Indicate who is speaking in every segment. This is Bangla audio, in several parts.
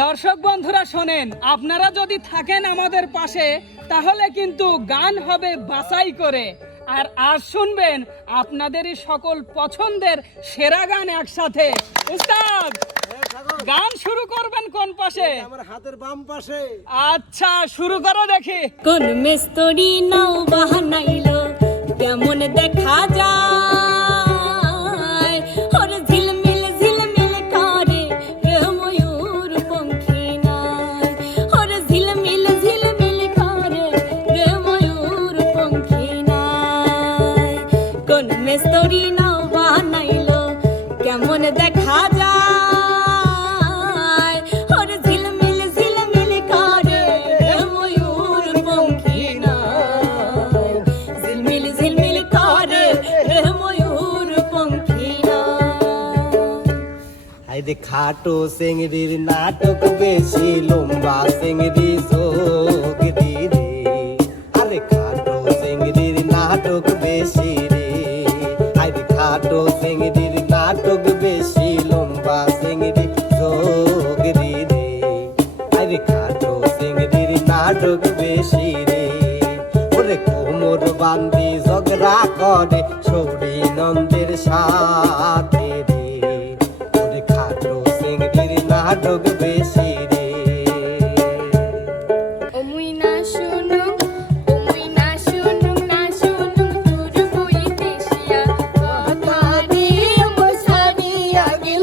Speaker 1: দর্শক বন্ধুরা শোনেন আপনারা যদি থাকেন আমাদের পাশে তাহলে কিন্তু গান হবে বাছাই করে। আর আজ শুনবেন আপনাদেরই সকল পছন্দের সেরা গান একসাথে। উস্তাদ গান শুরু করবেন কোন পাশে?
Speaker 2: আমার হাতের বাম পাশে।
Speaker 1: আচ্ছা শুরু করো দেখি।
Speaker 3: কোন মিস্তরি নাও বাহানাইলো কেমন দেখা যায়?
Speaker 2: হাইদে খাটো সেঙ্গির নাটক বেশি লম্বা সেঙ্গিরি সোগরি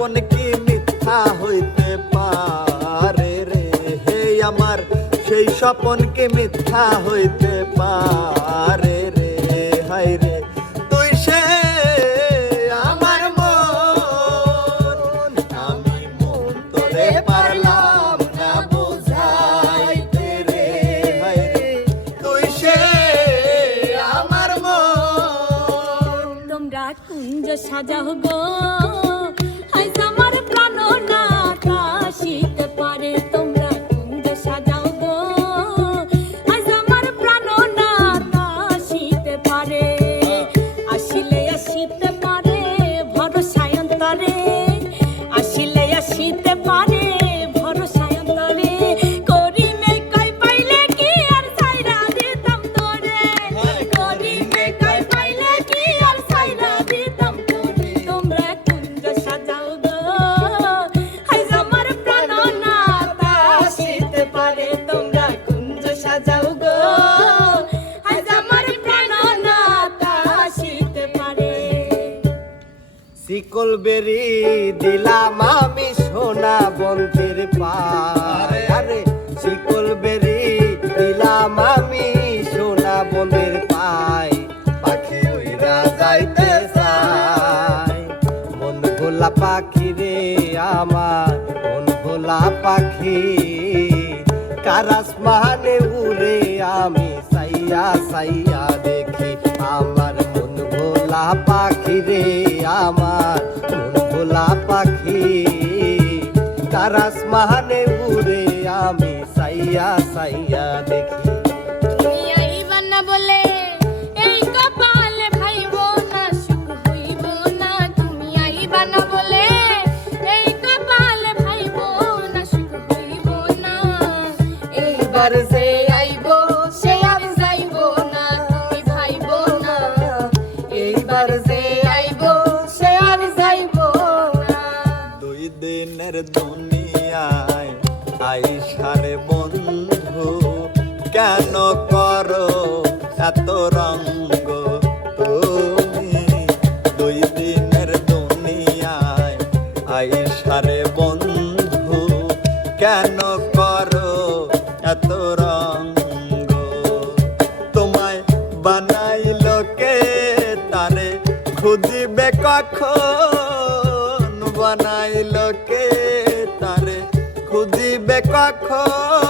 Speaker 4: স্বপন কি মিথ্যা হইতে পারে রে? হে আমার, সেই স্বপন কি মিথ্যা হইতে পারে রে? হাই রে, তুই সে আমার মন। আমি মন তোরে পারলাম না বুঝাইতে রে। হাই রে, তুই সে আমার মন।
Speaker 3: তোমরা কুঞ্জ সাজাও গো।
Speaker 2: বেরি দিলাম আমি সোনা বন্ধের পারে শিকল বেরি দিলাম আমি সোনা বন্ধের পাই পাখি উইরা যাইতে চাই মন ভোলা পাখি রে আমার, মন ভোলা পাখি। কারাস মানে উড়ে আমি সাইয়া সাইয়া দেখি, আমার মন ভোলা পাখি রে আমার। পাখি কারাস মানে উড়ে আমি সাইয়া সাইয়া দেখি।
Speaker 4: কখন বানাইল কে তারে খুঁজিবে কখন?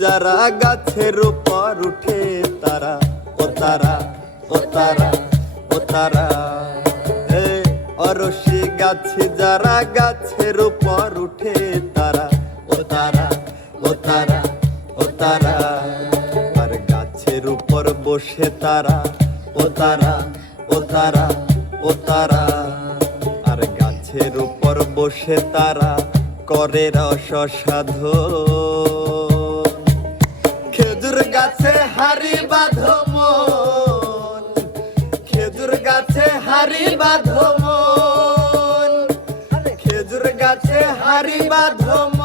Speaker 2: যারা
Speaker 4: গাছের উপর উঠে তারা, ও তারা ও তারা ও তারা। অরসি গাছে যারা গাছের উপর উঠে তারা, ও তারা ও তারা ও তারা। আর গাছের উপর বসে তারা, ও তারা ও তারা ও তারা। আর গাছের উপর বসে তারা, করে রস সাধু। গাছে হারি বাঁধম খেজুর গাছে হারি বাঁধম খেজুর গাছে হারি
Speaker 3: বাঁধম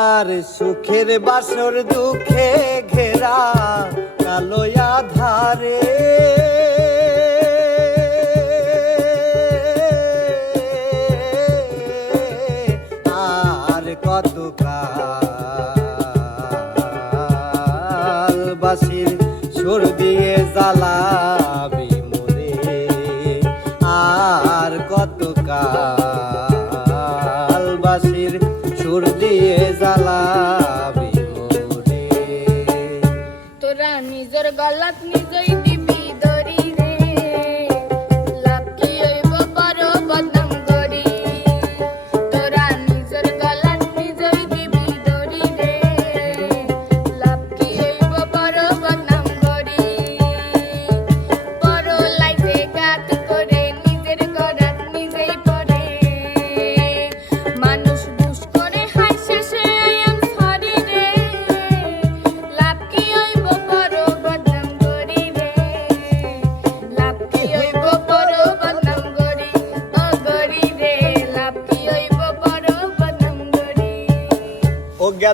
Speaker 2: আমার সুখের বাসর দুঃখে ঘেরা কালো আধারে।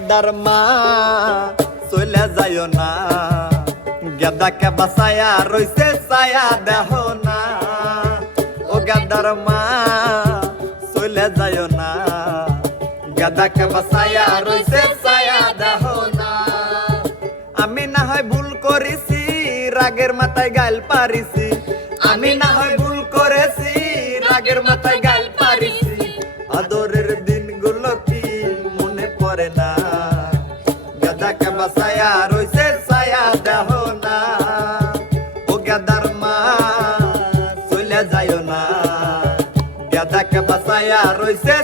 Speaker 3: গেদার চলে যায় না গেদাকে বাসায়া রইছে দেহ না ও মা চলে যায় না গেদাকে বাসায়া রইছে দেহ না আমি না হয় ভুল করেছি রাগের মাথায় গাল পারিছি আমি না হয় ভুল করেছি রাগের মাথায় গাল পারিছি আদরের দিনগুলো বাসায়া রইছে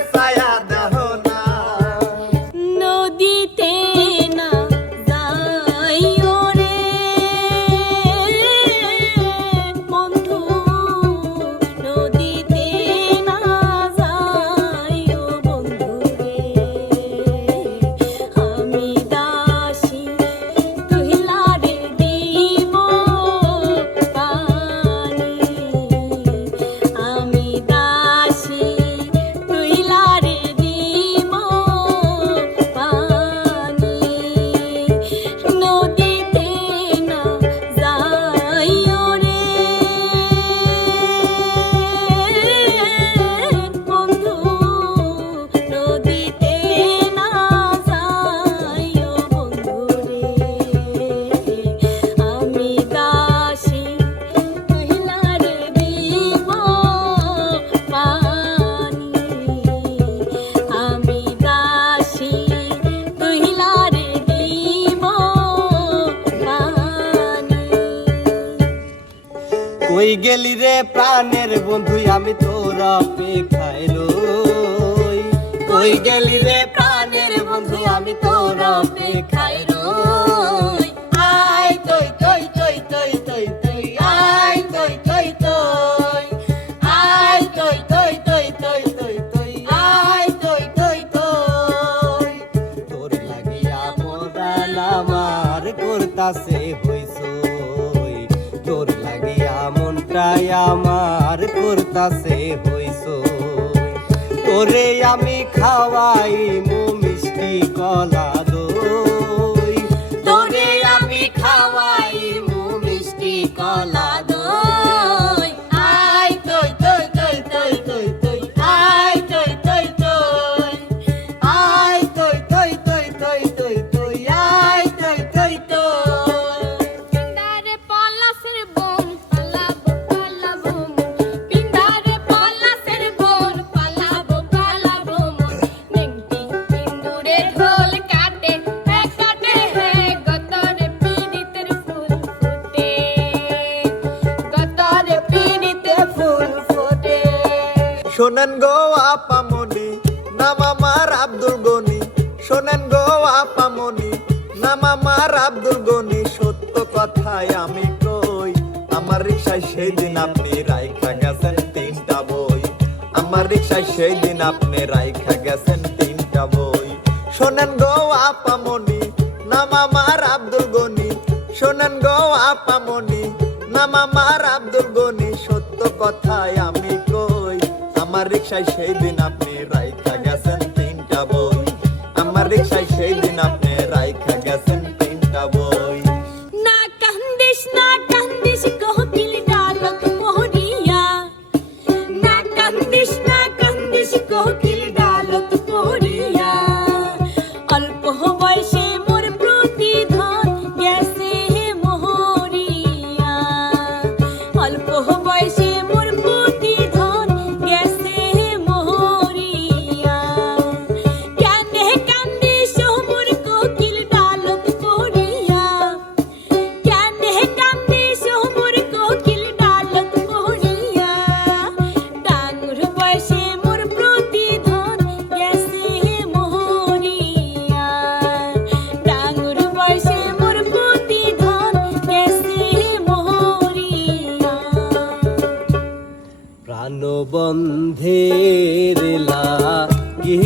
Speaker 2: অপেক্ষায় রই কই গেলি রে প্রাণের বন্ধু আমি তোর অপেক্ষায় রই আয় তই তই তোর লাগিয়া মোরাল আমার করতাছে হইছই হইছই তোরে আমি খাওয়াই মো মিষ্টি কলা।
Speaker 3: শোনেন গো আপামনি, নাম আমার আব্দুল গনি। শোনেন গো আপামনি, নাম আমার আব্দুল গনি। সত্য কথাই আমি কই, আমার রিক্সায় সেই দিন আপনি রাইখা গেছেন তিনটা বই। আমার রিক্সায় সেই দিন আপনি রাইখা গেছেন তিনটা বই। শোনেন গো আপামনি, নাম আমার আব্দুল গনি। শোনেন গো আপামনি, নাম আমার আব্দুল গনি। সত্য কথাই আমি আমার রিক্সায় সেই দিন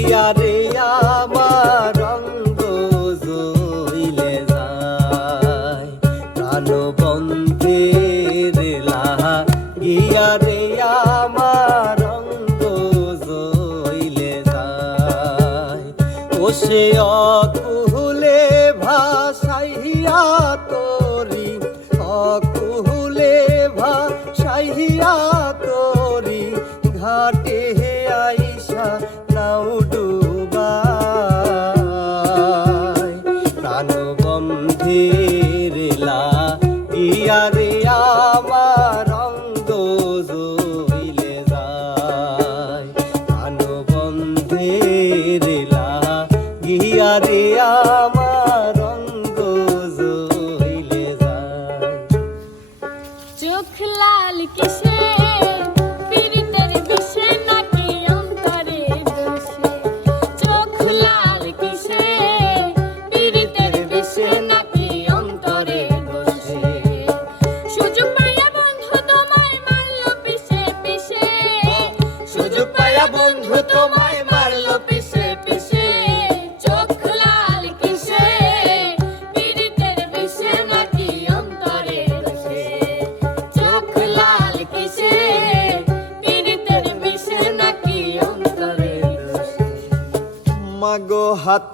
Speaker 2: গিয়া রে
Speaker 4: Kisi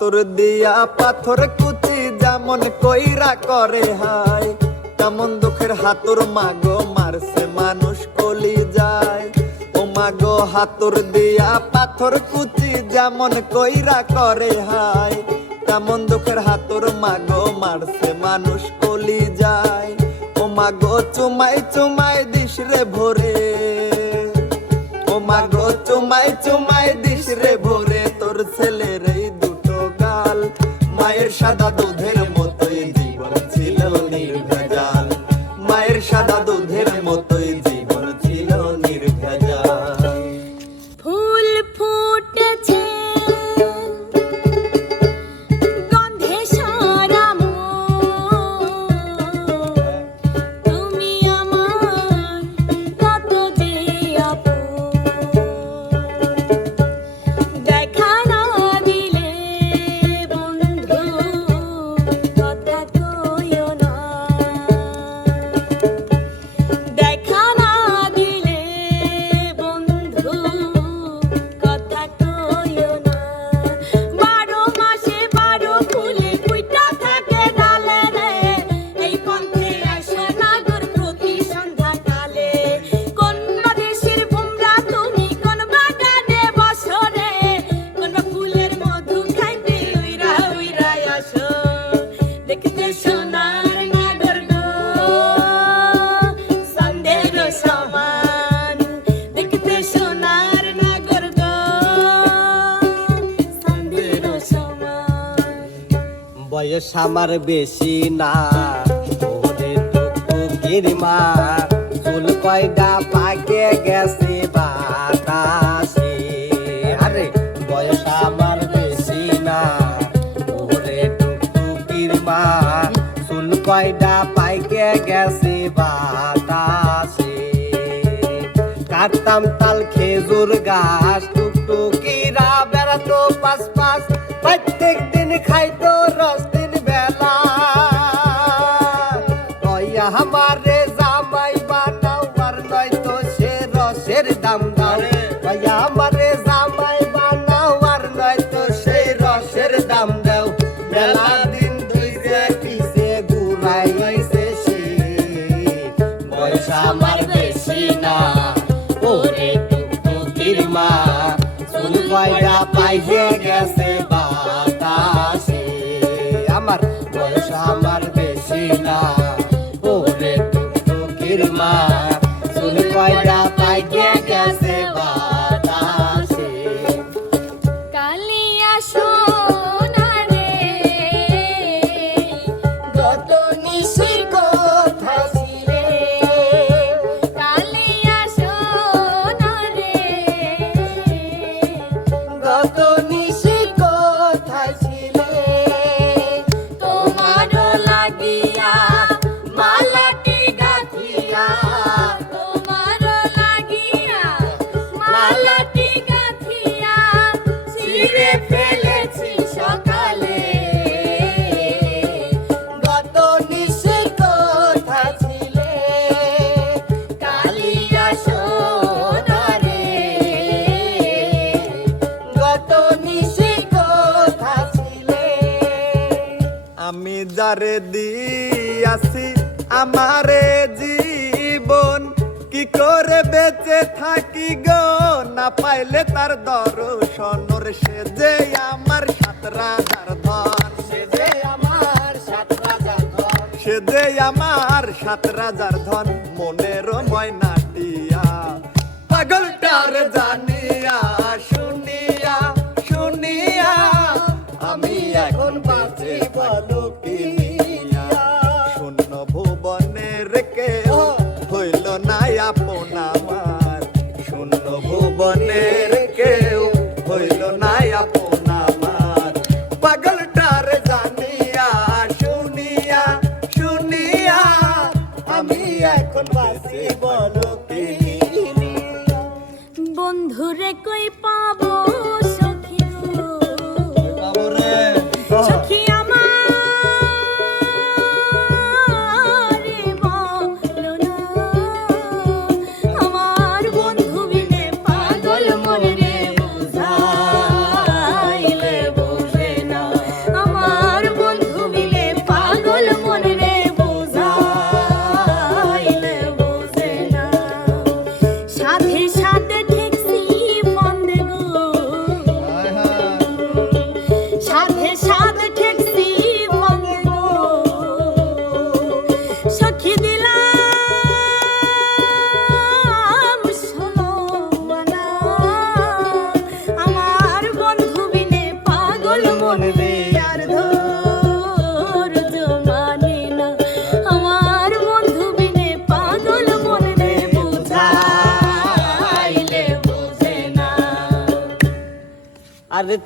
Speaker 4: হাতুর দিয়া পাথর কুচি যেমন কইরা করে হাই তেমন দুঃখের হাতুর মাগো মারছে মানুষ কলি যায়। ও মাগো হাতুর দিয়া পাথর কুচি যেমন কইরা করে হাই তেমন দুঃখের হাতুর মাগো মারছে মানুষ কলি যায়। ও মাগো চুমাই চুমাই দিস রে ভোরে, ও মাগো চুমাই চুমাই দিস রে ভোরে, তোর ছেলের মায়ের সাদা
Speaker 3: আমার
Speaker 2: বেশি না। ওরে টুকুকির মা চুল কয়টা পাকে গেছে বাতাসে। আরে, বয়স আমার বেশি না। ওরে টুকুকির মা চুল কয়টা পাইকে গেছে বাতাসে। কাটতাম তাল খেজুর গাছ, টুকটুকিরা বেড়াতো পাশ পাশ প্রত্যেক দিন খাইতো কয়টা পাইছে গেছে
Speaker 4: যারে দিয়াছি আমারে জীবন। কি করে বেঁচে থাকি গো? না পাইলে তার দর্শনর সে যে আমার সাত রাজার ধন।
Speaker 2: সে যে আমার সাত রাজার ধন।
Speaker 4: সে যে আমার সাত রাজার ধন মনের ময়নাটিয়া পাগলটার জানিয়া শুনিয়া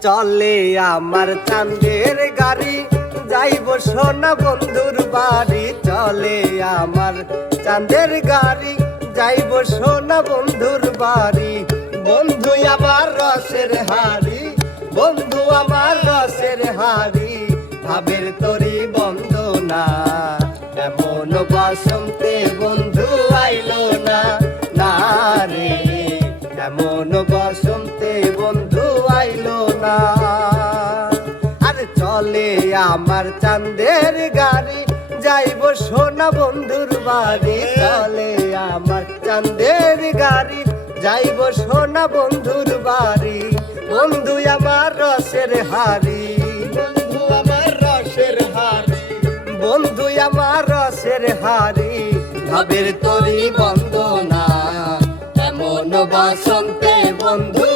Speaker 2: চলে আমার চাঁদের গাড়ি। যাইব সোনা বন্ধুর বাড়ি। চলে আমার চাঁদের গাড়ি। যাইব সোনা বন্ধুর বাড়ি। বন্ধু আমার রসের হাড়ি। বন্ধু আমার রসের হাড়ি। ভাবের তরি বন্ধ না এমন বসন্তে বন্ধু আইলো না। আমার চাঁদের গাড়ি, যাইব সোনা বন্ধুর বাড়ি। চলে আমার চাঁদের গাড়ি, যাইব সোনা বন্ধুর বাড়ি। বন্ধু আমার রসের হাড়ি। বন্ধু আমার রসের হাড়ি। বন্ধু আমার রসের হাড়ি। ভাবের তরি বন্ধ না এমন বসন্তে বন্ধু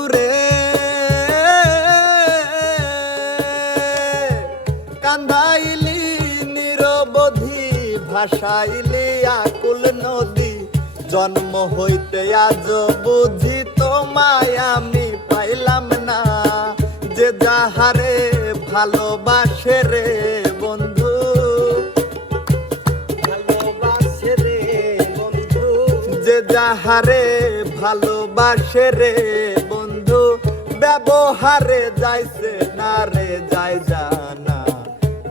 Speaker 4: জন্ম হইতে আজ বুঝি তোমায় আমি পাইলাম না। যে যাহারে ভালোবাসে রে বন্ধু,
Speaker 2: ভালোবাসে রে বন্ধু।
Speaker 4: যে যাহারে ভালোবাসে রে বন্ধু, ব্যবহারে যাইছে না রে, যাই জানা।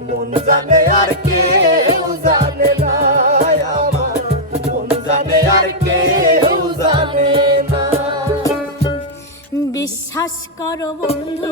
Speaker 4: মন জানে আর কেউ
Speaker 2: বন্ধু।